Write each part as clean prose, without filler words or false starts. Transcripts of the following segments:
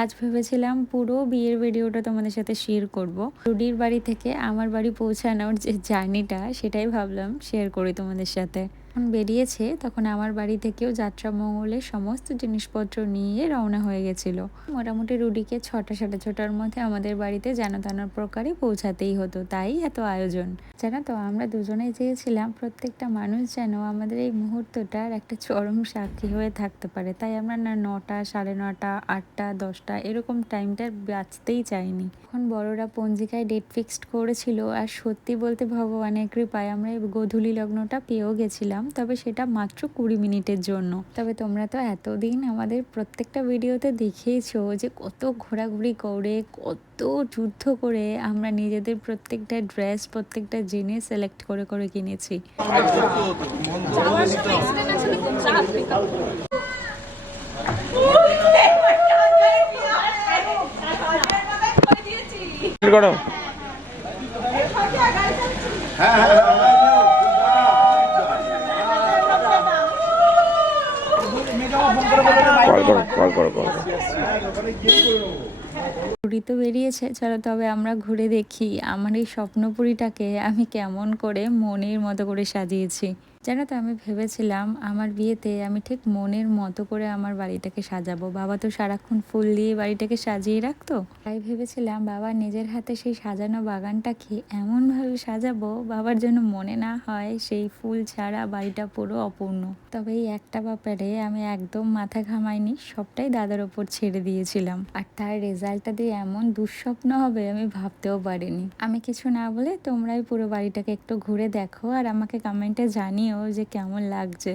আজ ভেবেছিলাম পুরো বিয়ের ভিডিওটা তোমাদের সাথে শেয়ার করব। রুডির বাড়ি থেকে আমার বাড়ি পৌঁছানোর যে জার্নিটা সেটাই ভাবলাম শেয়ার করি তোমাদের সাথে। যখন বেরিয়েছে তখন আমার বাড়ি থেকেও যাত্রা মঙ্গলের সমস্ত জিনিসপত্র নিয়ে রওনা হয়ে গেছিল। মোটামুটি রুডিকে 6টা সাড়ে 6টার মধ্যে আমাদের বাড়িতে যেন তেন প্রকারে পৌঁছাতেই হতো, তাই এত আয়োজন। জানো তো, আমরা দুজনেই চেয়েছিলাম প্রত্যেকটা মানুষ যেন আমাদের এই মুহূর্তটার একটা চরম সাক্ষী হয়ে থাকতে পারে, তাই আমরা না 9টা, সাড়ে 9টা, 8টা, 10টা এরকম টাইমটা বাঁচতেই চাইনি। এখন বড়রা পঞ্জিকায় ডেট ফিক্সড করেছিল, আর সত্যি বলতে ভগবানের কৃপায় আমরা এই গোধূলি লগ্নটা পেয়েও গেছিলাম, তবে সেটা মাত্র 20 মিনিটের জন্য। তবে তোমরা তো এতদিন আমাদের প্রত্যেকটা ভিডিওতে দেখেইছো যে কত ঘোরাঘুরি করে, কত যুদ্ধ করে আমরা নিজেদের প্রত্যেকটা ড্রেস, প্রত্যেকটা জিনিস সিলেক্ট করে করে কিনেছি। করো কল করো। পুরী তো বেরিয়েছে, চলো তবে আমরা ঘুরে দেখি আমার এই স্বপ্নপুরীটাকে আমি কেমন করে মনের মতো করে সাজিয়েছি। জানো তো, আমি ভেবেছিলাম আমার বিয়েতে আমি ঠিক মনের মতো করে আমার বাড়িটাকে সাজাবো। বাবা তো সারাক্ষণ ফুল দিয়ে বাড়িটাকে সাজিয়ে রাখতো, তাই ভেবেছিলাম বাবা নিজের হাতে সেই সাজানো বাগানটাকে এমনভাবে সাজাবো বাবার জন্য মনে না হয় সেই ফুল ছাড়া বাড়িটা পুরো অপূর্ণ। তবে এই একটা ব্যাপারে আমি একদম মাথা ঘামাইনি, সবটাই দাদার ওপর ছেড়ে দিয়েছিলাম, আর তার রেজাল্টটা দিয়ে এমন দুঃস্বপ্ন হবে আমি ভাবতেও পারিনি। আমি কিছু না বলে তোমরাই পুরো বাড়িটাকে একটু ঘুরে দেখো আর আমাকে কমেন্টে জানিও যে কেমন লাগছে।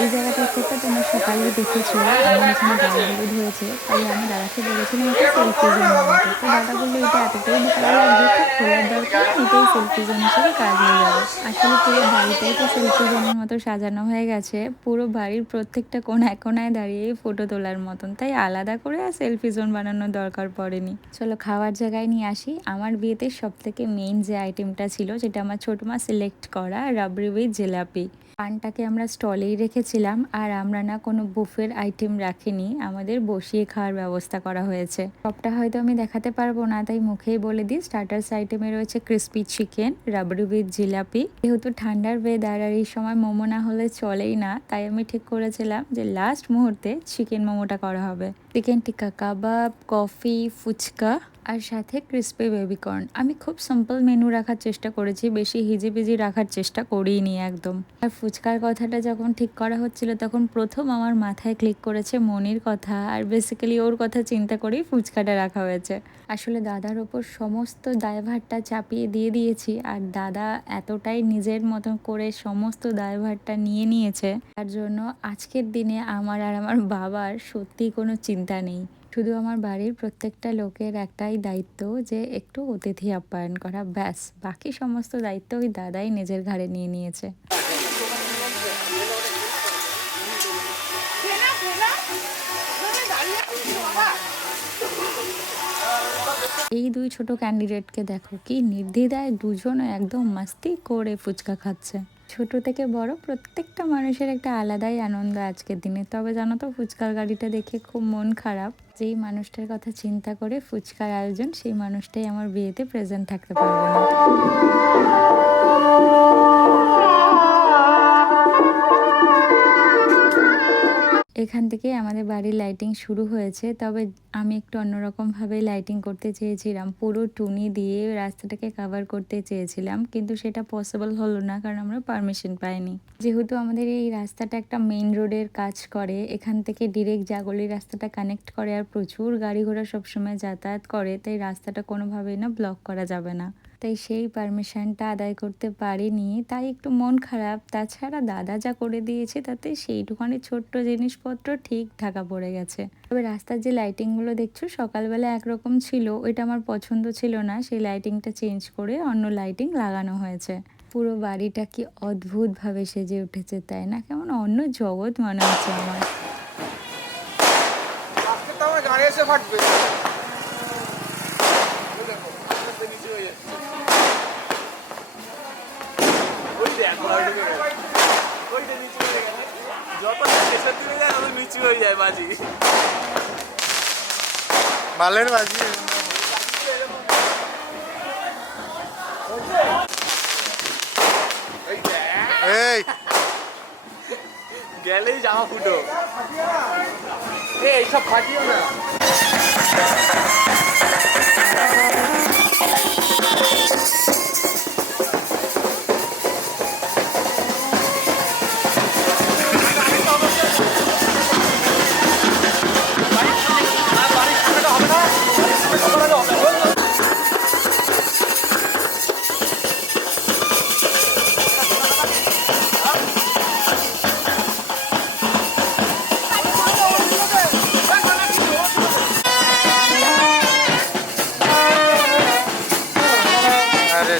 এই জায়গাটা থেকে তোমরা সকালেই দেখেছো আমার এখানে গাড়িগুলো ধরেছে, তাই আমি দাদাকে বলেছিলাম একটা সেলফি জোন বানাতে। তো দাদা বললো এটা এতটাই ভালো লাগবে, তো খোলার দরকার নেই, এটাই সেলফি জোন হিসেবে কাজ হয়ে যাবে। আসলে পুরো বাড়িটাই তো সেলফি জোনের মতো সাজানো হয়ে গেছে, পুরো বাড়ির প্রত্যেকটা কোনায় কোনায় দাঁড়িয়ে ফটো তোলার মতন, তাই আলাদা করে আর সেলফি জোন বানানোর দরকার পড়েনি। চলো খাওয়ার জায়গায় নিয়ে আসি। আমার বিয়েতে সব থেকে মেইন যে আইটেমটা ছিল, যেটা আমার ছোট মা সিলেক্ট করা, রাবড়ি উইথ জিলাপি। পানটাকে আমরা স্টলেই রেখেছিলাম, আর আমরা না কোনো বুফের আইটেম রাখিনি, আমাদের বসিয়ে খাওয়ার ব্যবস্থা করা হয়েছে। সবটা হয়তো আমি দেখাতে পারবো না, তাই মুখেই বলে দিই। স্টার্টার্স আইটেমে রয়েছে crispy chicken, rabri with jalebi. যেহেতু ঠান্ডার ওয়েদার আর এই সময় মোমো না হলে চলেই না, তাই আমি ঠিক করেছিলাম যে লাস্ট মুহূর্তে চিকেন মোমোটা করা হবে। চিকেন টিক্কা কাবাব, কফি, ফুচকা আর সাথে ক্রিস্পি বেবিকর্ন। আমি খুব সিম্পল মেনু রাখার চেষ্টা করেছি, বেশি হিজিবিজি রাখার চেষ্টা করিনি একদম। আর ফুচকার কথাটা যখন ঠিক করা হচ্ছিল তখন প্রথম আমার মাথায় ক্লিক করেছে মনির কথা, আর বেসিক্যালি ওর কথা চিন্তা করেই ফুচকাটা রাখা হয়েছে। আসলে দাদার ওপর সমস্ত দায়ভারটা চাপিয়ে দিয়ে দিয়েছি, আর দাদা এতটাই নিজের মতন করে সমস্ত দায়ভারটা নিয়ে নিয়েছে, তার জন্য আজকের দিনে আমার আর আমার বাবার সত্যি কোনো চিন্তা নেই। শুধু আমার বাড়ির প্রত্যেকটা লোকের একটাই দায়িত্ব যে একটু অতিথি আপ্যায়ন করা, ব্যাস। বাকি সমস্ত দায়িত্ব ওই দাদাই নিজের ঘাড়ে নিয়ে নিয়েছে। এই দুই ছোট ক্যান্ডিডেটকে দেখো, কি নির্দ্বিধায় দুজনে একদম মাস্তি করে ফুচকা খাচ্ছে। ছোট থেকে বড় প্রত্যেকটা মানুষের একটা আলাদাই আনন্দ আজকের দিনে। তবে জানো তো, ফুচকার গাড়িটা দেখে খুব মন খারাপ। যেই মানুষটার কথা চিন্তা করে ফুচকার আয়োজন, সেই মানুষটাই আমার বিয়েতে প্রেজেন্ট থাকতে পারবে না। এখান থেকে আমাদের বাড়ির লাইটিং শুরু হয়েছে, তবে আমি একটু অন্যরকমভাবে লাইটিং করতে চেয়েছিলাম, পুরো টুনি দিয়ে রাস্তাটাকে কাভার করতে চেয়েছিলাম, কিন্তু সেটা পসিবল হলো না কারণ আমরা পারমিশন পাইনি। যেহেতু আমাদের এই রাস্তাটা একটা মেইন রোডের কাজ করে, এখান থেকে ডিরেক্ট জাগলির রাস্তাটা কানেক্ট করে আর প্রচুর গাড়ি ঘোড়া সবসময় যাতায়াত করে, তাই রাস্তাটা কোনোভাবেই না ব্লক করা যাবে না। তাই সেই পারমিশনটা আদায় করতে পারিনি, তাই একটু মন খারাপ। তাছাড়া দাদা যা করে দিয়েছে তাতে সেইটুখানি ছোট্ট জিনিসপত্র ঠিক ঢাকা পড়ে গেছে। তবে রাস্তার যে লাইটিংগুলো দেখছো সকালবেলা একরকম ছিল, ওইটা আমার পছন্দ ছিল না, সেই লাইটিংটা চেঞ্জ করে অন্য লাইটিং লাগানো হয়েছে। পুরো বাড়িটা কি অদ্ভুতভাবে সেজে উঠেছে, তাই না? কেমন অন্য জগৎ মনে হচ্ছে আমার। মালের বাজি এই গেলেই জামা ফুটো এইসব ফাটিও না। আরে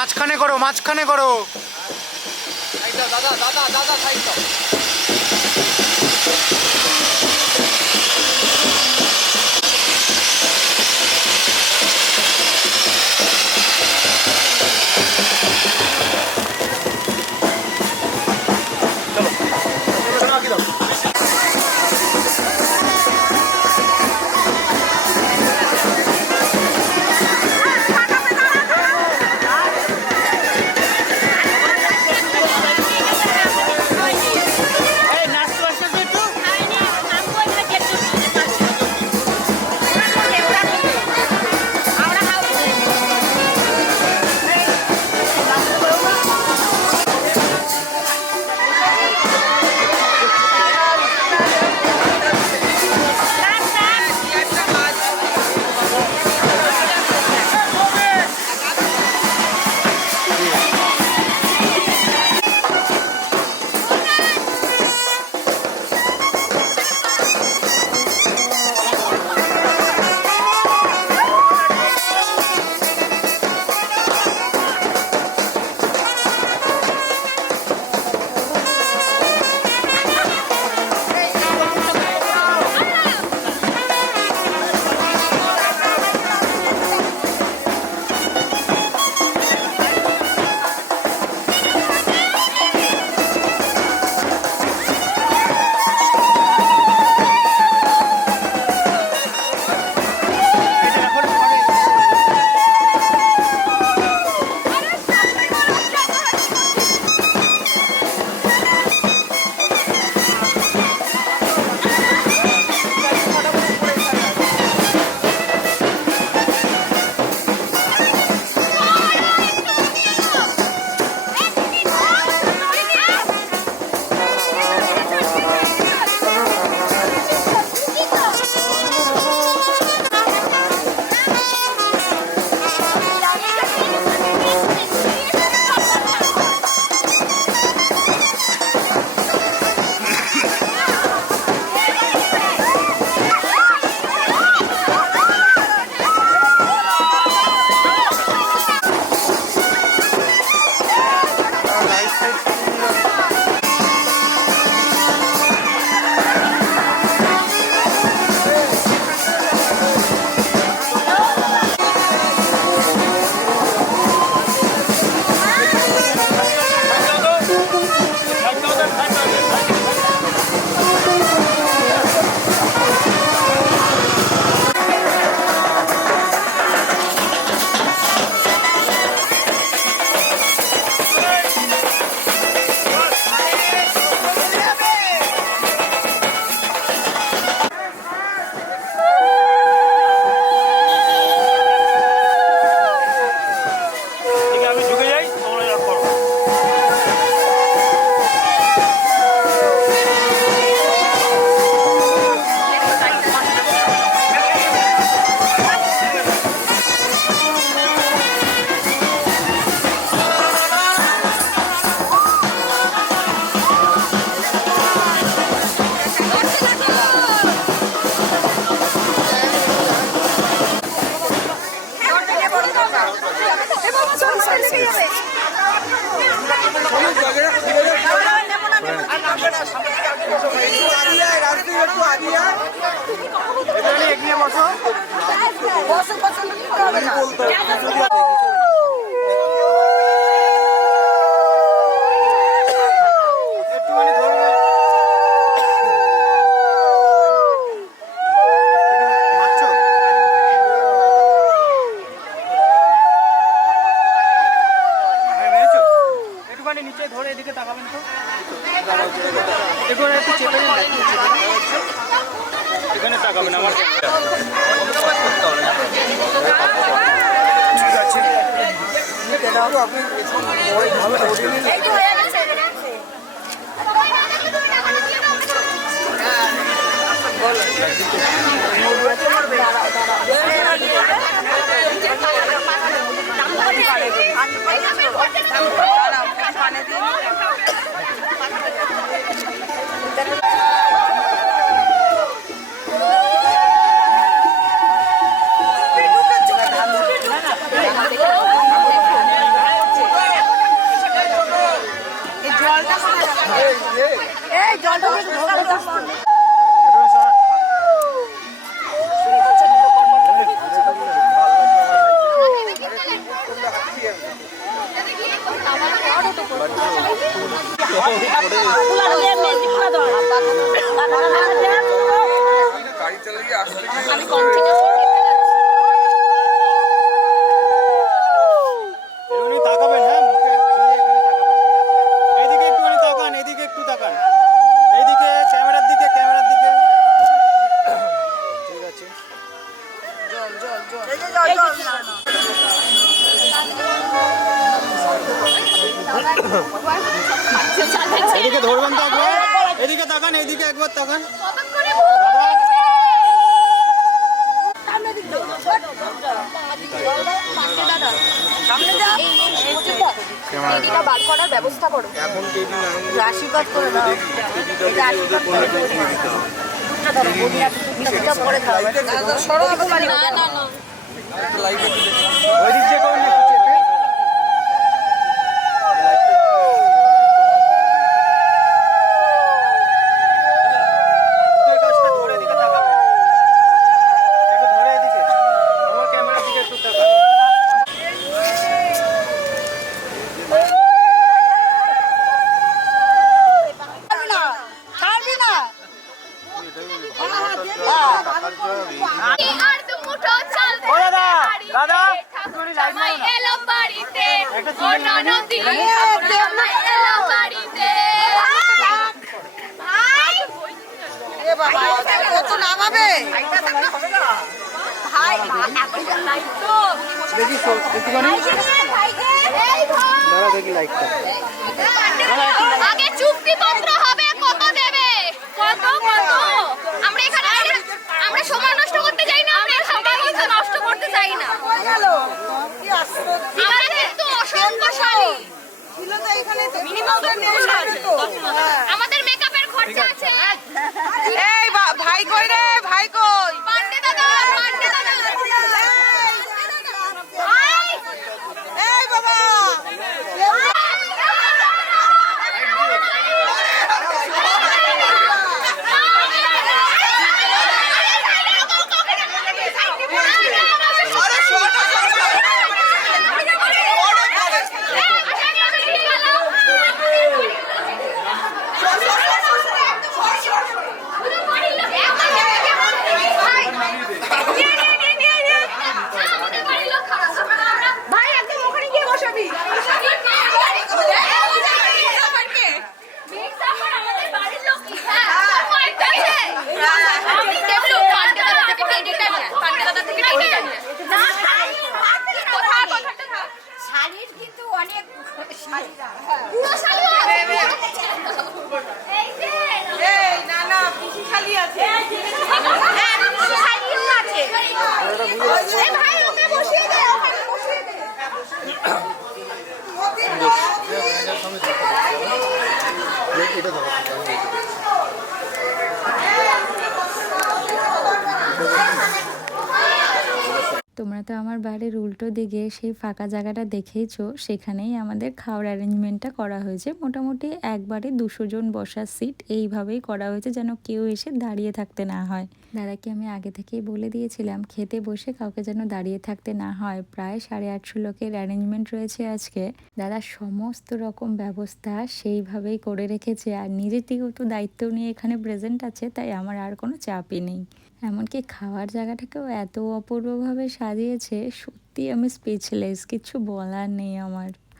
মাঝখানে করো, মাঝখানে করো। দাদা দাদা দাদা সাইড দাও। নিচে ধরে এদিকে তাকাবেন তো, এখানে একটু চেপে দিন, এখানে তাকাবেন আমার ঠিক আছে। আপনি এই জলটা একটু ধরে দাও। উনি তাকাবেন, হ্যাঁ মুখে তাকাবেন। এইদিকে একটুখানি তাকান, এদিকে একটু তাকান, এইদিকে ক্যামেরার দিকে ঠিক আছে। এদিকে ধরবেন তো একবার, এদিকে তাকান, এইদিকে একবার তাকান। টেডিটা বার করার ব্যবস্থা করো, আশীর্বাদ করে দাও। এটা আশীর্বাদ করে দাও। ওই দিক দিয়ে করুন না, একটু চেপে। বুকের কাছটা ধরে এদিকে তাকাবেন, একটু ধরে এদিকে আমার ক্যামেরার দিকে একটু তাকান। দাদা একটুখানি লাইট মারো না। এলো বাড়িতে একটা ও ননদি এলো বাড়িতে ভাই এ বাবা, ও তো নামাবে। ভাই এখন লাইট তো দেখি একটুখানি এই ভাই দাঁড়া, দেখি লাইটটা। আগে চুক্তিপত্র হবে, কত দেবে, কত আমরা এখানে আমরা সময় নষ্ট করতে চাই না, আমরা সময় নষ্ট করতে চাই না। আমরা কিন্তু অসংখ্যশালী, আমাদের মেকআপের খরচা আছে। এই ভাই কই রে, ভাই কই? পান্ডে দাদা ভাই এই বাবা, ভাই একদম ওখানে গিয়ে বসাবি। শাড়ির কিন্তু অনেক এই না পিসি শাড়ি আছে। ভাই ওকে বসিয়ে দে, ওখানে বসিয়ে দে। তোমরা তো আমার বাড়ির উল্টো দিকে সেই ফাঁকা জায়গাটা দেখেইছো, সেখানেই আমাদের খাওয়ার অ্যারেঞ্জমেন্টটা করা হয়েছে। মোটামুটি একবারে 200 জন বসার সিট এইভাবেই করা হয়েছে, যেন কেউ এসে দাঁড়িয়ে থাকতে না হয়। দাদাকে আমি আগে থেকেই বলে দিয়েছিলাম খেতে বসে কাউকে যেন দাঁড়িয়ে থাকতে না হয়। প্রায় 850 লোকের অ্যারেঞ্জমেন্ট রয়েছে আজকে। দাদা সমস্ত রকম ব্যবস্থা সেইভাবেই করে রেখেছে, আর নিজের থেকেও তো দায়িত্ব নিয়ে এখানে প্রেজেন্ট আছে, তাই আমার আর কোনো চাপই নেই। এমনকি খাওয়ার জায়গাটাকেও এত অপূর্বভাবে সাজিয়েছে, সত্যি আমি স্পিচলেস, কিছু বলার নেই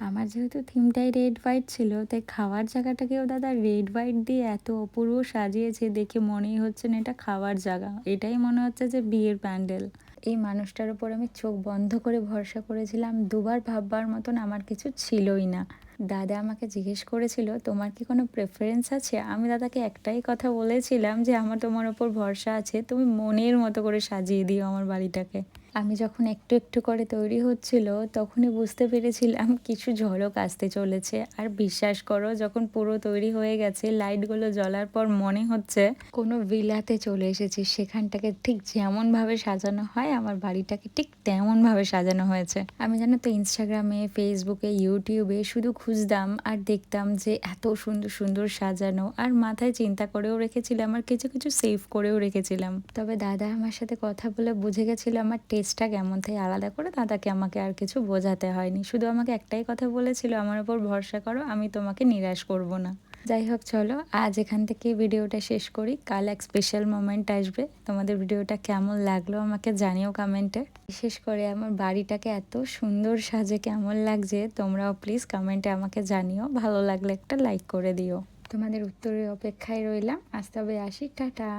আমার যেহেতু থিমটাই রেড হোয়াইট ছিল, তাই খাওয়ার জায়গাটাকেও দাদা রেড হোয়াইট দিয়ে এত অপূর্ব সাজিয়েছে, দেখে মনেই হচ্ছে না এটা খাওয়ার জায়গা, এটাই মনে হচ্ছে যে বিয়ের প্যান্ডেল। এই মানুষটার উপর আমি চোখ বন্ধ করে ভরসা করেছিলাম, দুবার ভাববার মতন আমার কিছু ছিলই না। দাদা আমাকে জিজ্ঞেস করেছিল তোমার কি কোনো প্রেফারেন্স আছে, আমি দাদাকে একটাই কথা বলেছিলাম যে আমার তোমার ওপর ভরসা আছে, তুমি মনের মতো করে সাজিয়ে দিও আমার বাড়িটাকে। আমি যখন একটু একটু করে তৈরি হচ্ছিল তখনই বুঝতে পেরেছিলাম কিছু ঝলক আসতে চলেছে। আর বিশ্বাস করো, যখন পুরো তৈরি হয়ে গেছে, লাইটগুলো জ্বলার পর মনে হচ্ছে কোনো ভিলাতে চলে এসেছি। সেখানটাকে ঠিক যেমনভাবে সাজানো হয় আমার বাড়িটাকে ঠিক তেমনভাবে সাজানো হয়েছে। আমি জানো তো ইনস্টাগ্রামে, ফেসবুকে, ইউটিউবে শুধু খুঁজতাম আর দেখতাম যে এত সুন্দর সুন্দর সাজানো, আর মাথায় চিন্তা করেও রেখেছিলাম আর কিছু কিছু সেভ করেও রেখেছিলাম। তবে দাদা আমার সাথে কথা বলে বুঝে গেছিল আমার টেস্টটা কেমন, তাই আলাদা করে দাদাকে আমাকে আর কিছু বোঝাতে হয়নি। শুধু আমাকে একটাই কথা বলেছিল, আমার উপর ভরসা করো, আমি তোমাকে নিরাশ করব না। যাই হোক, চলো আজ এখান থেকে ভিডিওটা শেষ করি। কাল এক স্পেশাল মোমেন্ট আসবে। তোমাদের ভিডিওটা কেমন লাগলো আমাকে জানিও কমেন্টে। বিশেষ করে আমার বাড়িটাকে এত সুন্দর সাজে কেমন লাগছে তোমরাও প্লিজ কমেন্টে আমাকে জানিও। ভালো লাগলে একটা লাইক করে দিও। তোমাদের উত্তরের অপেক্ষায় রইলাম। আজ তবে আসি, টাটা।